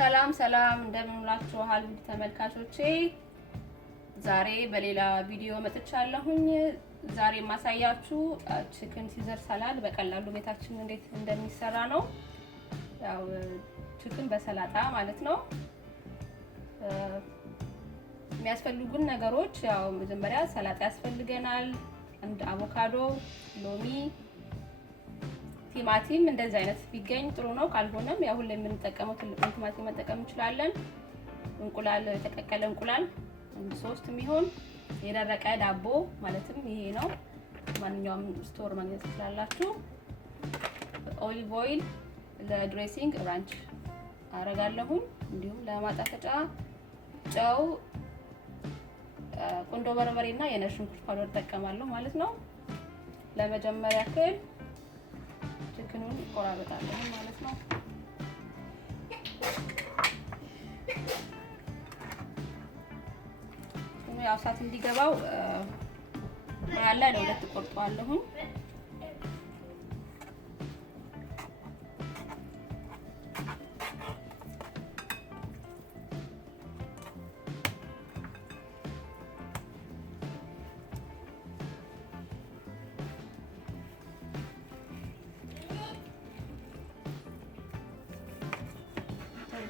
ሰላም እንደምንላችኋል ተመልካቾቼ ዛሬ በሌላ ቪዲዮ መጥቻለሁኝ። ዛሬ ማሳያችሁ ቺክን ሲዘር ሰላድ በቀላሉ ቤታችን እንዴት እንደሚሰራ ነው። ያው ቺክን በሰላጣ ማለት ነው። የሚያስፈልጉን ነገሮች ያው መጀመሪያ ሰላጣ ያስፈልገናል፣ አንድ አቮካዶ፣ ሎሚ፣ ቲማቲም እንደዚህ አይነት ቢገኝ ጥሩ ነው። ካልሆነም ያው ሁሌ የምንጠቀመው ትልቁን ቲማቲም መጠቀም እንችላለን። እንቁላል፣ የተቀቀለ እንቁላል አንድ 3 የሚሆን የደረቀ ዳቦ ማለትም ይሄ ነው። ማንኛውም ስቶር ማግኘት ትችላላችሁ። ኦሊቭ ኦይል ለድሬሲንግ ራንች አረጋለሁ። እንዲሁም ለማጣፈጫ ጨው፣ ቁንዶ በርበሬና የነጭ ሽንኩርት ፓውደር ተጠቀማለሁ ማለት ነው። ለመጀመሪያ ያክል ቺክኑን ቆራረጣለሁ ማለት ነው። ያው እሳት እንዲገባው ያለ ለሁለት ቆርጠዋለሁ።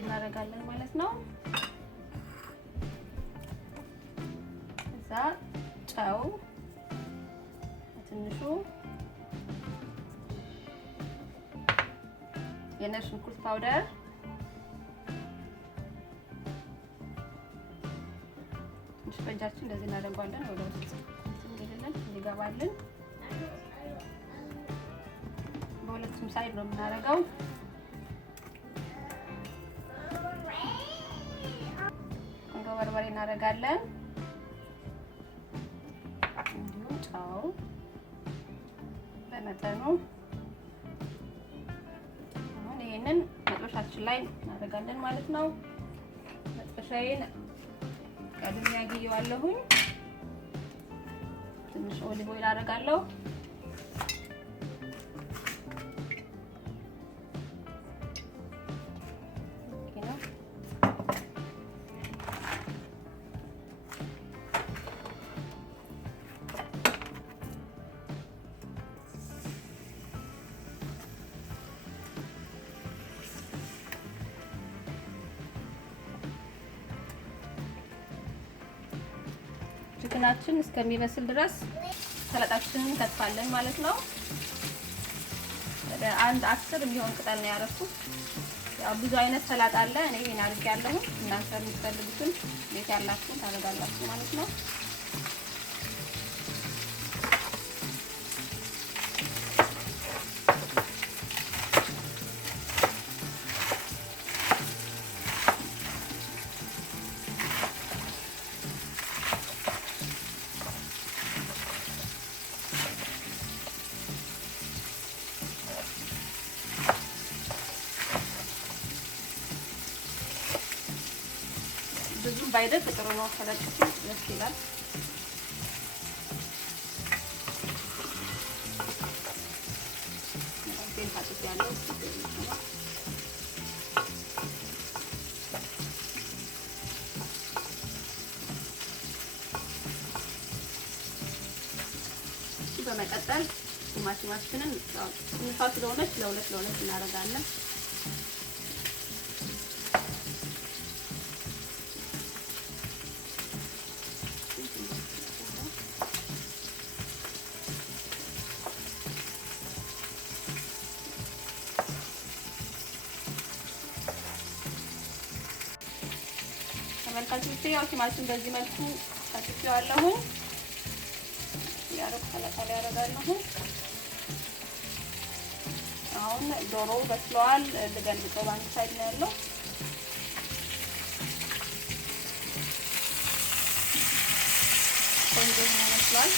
እናደርጋለን ማለት ነው። እዛ ጨው ትንሹ፣ የነጭ ሽንኩርት ፓውደር፣ ትንሽ በእጃችን እንደዚህ እናደርጋለን። ወደ ውስጥ እንዲገባልን በሁለቱም ሳይድ ነው የምናደርገው። በርበሬ እናደርጋለን። እንዲሁም ጨው በመጠኑ። አሁን ይሄንን መጥበሻችን ላይ እናደርጋለን ማለት ነው። መጥበሻዬን ቀድሜ ያግየዋለሁኝ። ትንሽ ኦሊቭ ኦይል አደርጋለሁ። ቺክናችን እስከሚበስል ድረስ ሰላጣችንን እንከትፋለን ማለት ነው። ወደ 10 የሚሆን ቅጠል ነው ያደረኩት። ያው ብዙ አይነት ሰላጣ አለ። እኔ ይሄን አድርጌያለሁ። እናንተ የምትፈልጉትን ቤት ያላችሁን ታደርጋላችሁ ማለት ነው። ብዙ ባይደቅ ጥሩ ነው። ሰላጣው ደስ ይላል። እንትን ታጥቅ ያለው በመቀጠል ቲማቲማችንን ትንሿ ስለሆነች ለሁለት እናደርጋለን። ተመልካቾቼ ያው ቲማቲም በዚህ መልኩ ታጥቂዋለሁ። ያረኩ ሰላጣ ላይ አደርጋለሁ። አሁን ዶሮ በስሏል። ልገልብጠው። በአንድ ሳይድ ነው ያለው። ቆንጆ ይመስላል።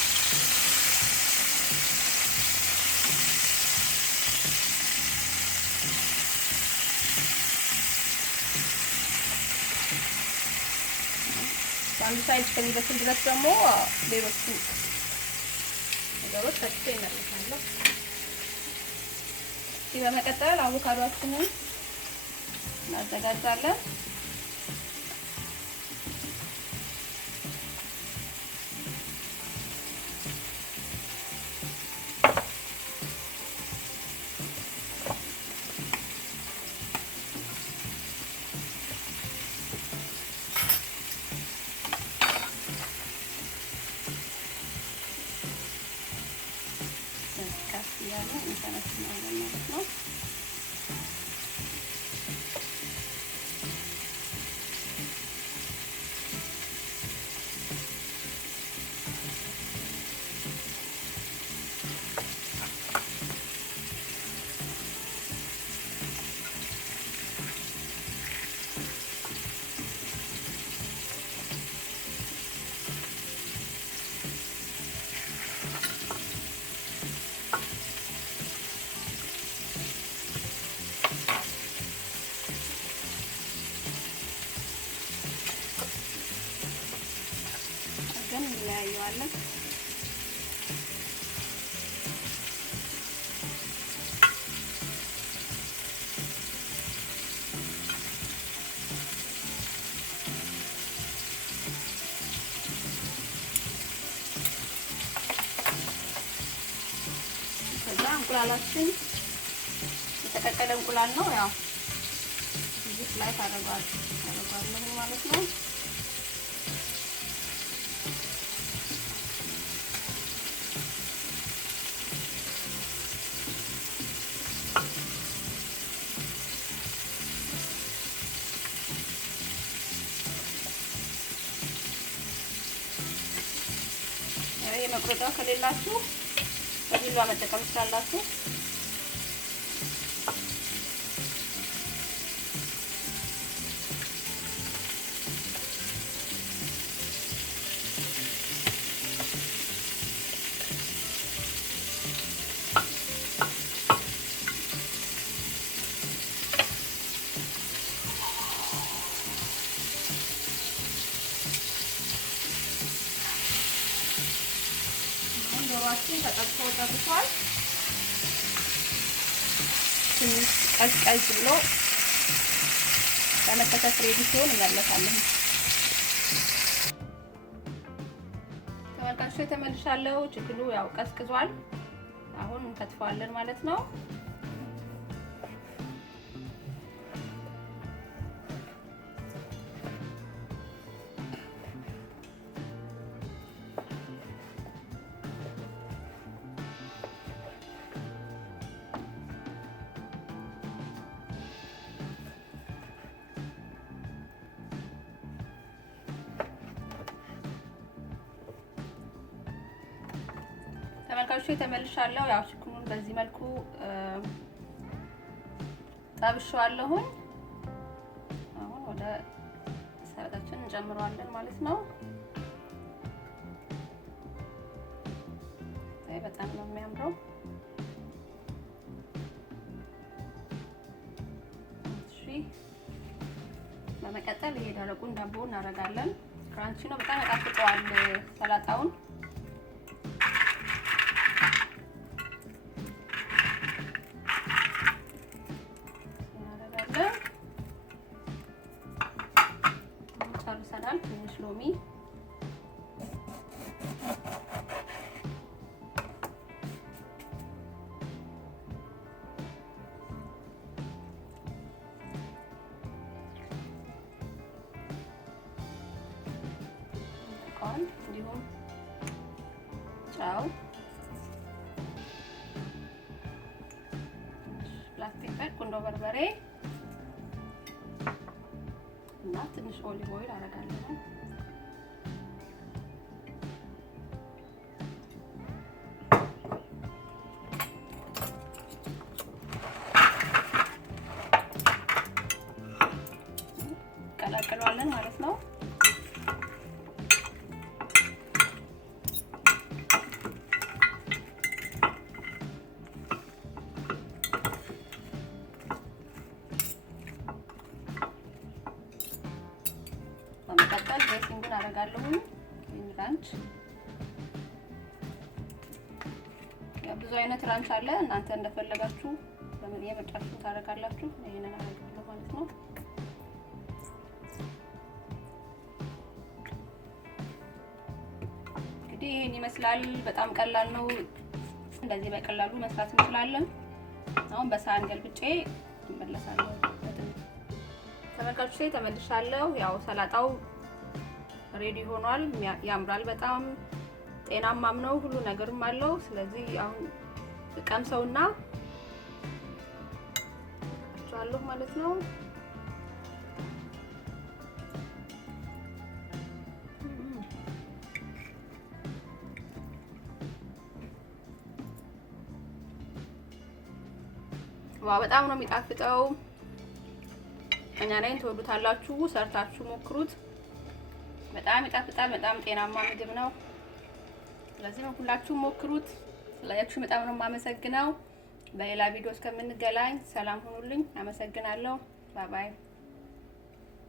አንድ ሳይድ ከሚበስል ድረስ ደግሞ ሌሎች ነገሮች ተጨማሪ እናደርጋለን። በመቀጠል አቮካዶአችንን እናዘጋጃለን። እንለያየዋለን። ከዛ እንቁላላችን የተቀቀለ እንቁላል ነው። ያው እዚህ ላይ ታደርጋለሁ ማለት ነው። መቁረጫ ከሌላችሁ በቢላዋ መጠቀም ትችላላችሁ። ዶሮአችን ተጠብሶ ጨርሷል። ትንሽ ቀዝቀዝ ብሎ ለመከተፍ ሬዲ ሲሆን እንመለሳለን። ተመልካቾች ተመልሻለሁ። ችግሉ ያው ቀዝቅዟል። አሁን እንከትፈዋለን ማለት ነው። ተመልካቾች ተመልሻለሁ። ያው ችኩኑን በዚህ መልኩ ጠብሼዋለሁ። አሁን ወደ ሰላጣችን እንጨምረዋለን ማለት ነው። በጣም ነው የሚያምረው። እሺ፣ በመቀጠል ይሄ ደረቁን ዳቦ እናደርጋለን። ክራንቺ ነው፣ በጣም ያጣፍጠዋል ሰላጣውን። ትንሽ ሎሚ እንዲሁም ጨው፣ ብላክ ፔፐር፣ ቁንዶ በርበሬ እና ትንሽ ኦሊቭ ኦይል አደርጋለሁ። ቀላቅለዋለን ማለት ነው። በመቀጠል ድሬሲንጉን አደርጋለሁ። ራንች ብዙ አይነት ራንች አለ። እናንተ እንደፈለጋችሁ በምን የምርጫችሁ ታደርጋላችሁ። ይሄንን አደርጋለሁ ማለት ነው። ይሄን ይመስላል። በጣም ቀላል ነው። እንደዚህ በቀላሉ መስራት እንችላለን። አሁን በሳህን ገልብጬ እመለሳለሁ። ተመልካቾቼ ተመልሻለሁ። ያው ሰላጣው ሬዲ ሆኗል። ያምራል በጣም ጤናማም ነው። ሁሉ ነገርም አለው። ስለዚህ አሁን ቀምሰውና ቻለሁ ማለት ነው። ዋው በጣም ነው የሚጣፍጠው። እኛ ላይ ተወዱታላችሁ። ሰርታችሁ ሞክሩት። በጣም ይጣፍጣል። በጣም ጤናማ ምግብ ነው። ስለዚህ ነው ሁላችሁም ሞክሩት። ስለያችሁ በጣም ነው የማመሰግነው። በሌላ ቪዲዮ እስከምንገናኝ ሰላም ሁኑልኝ። አመሰግናለሁ። ባይ ባይ።